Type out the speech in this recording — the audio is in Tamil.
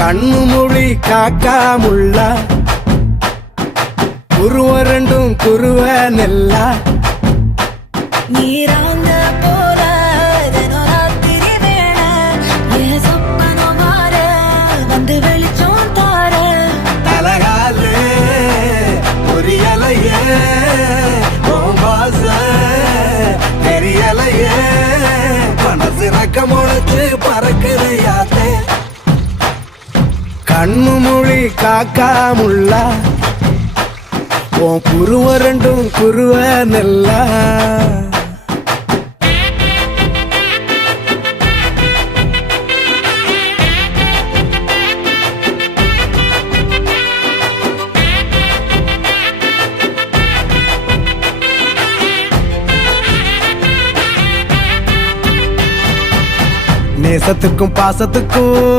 கண்ணு மொழி காக்காமுள்ள குருவ ரெண்டும் குருவ நெல்லா நீராங்க போல தினராத்திரி வேண என் சொப்பனம் மாற வந்து வெளிச்சம் தார தலகாலே பொரியலையே ஓம்பாச தெரியலையே மனசு ரக்க முளைச்சு பறக்குதையாத்தே கண்ணு மொழி காக்காமுள்ள உன் குருவ ரெண்டும் குருவ நெல்லா நேசத்துக்கும் பாசத்துக்கும்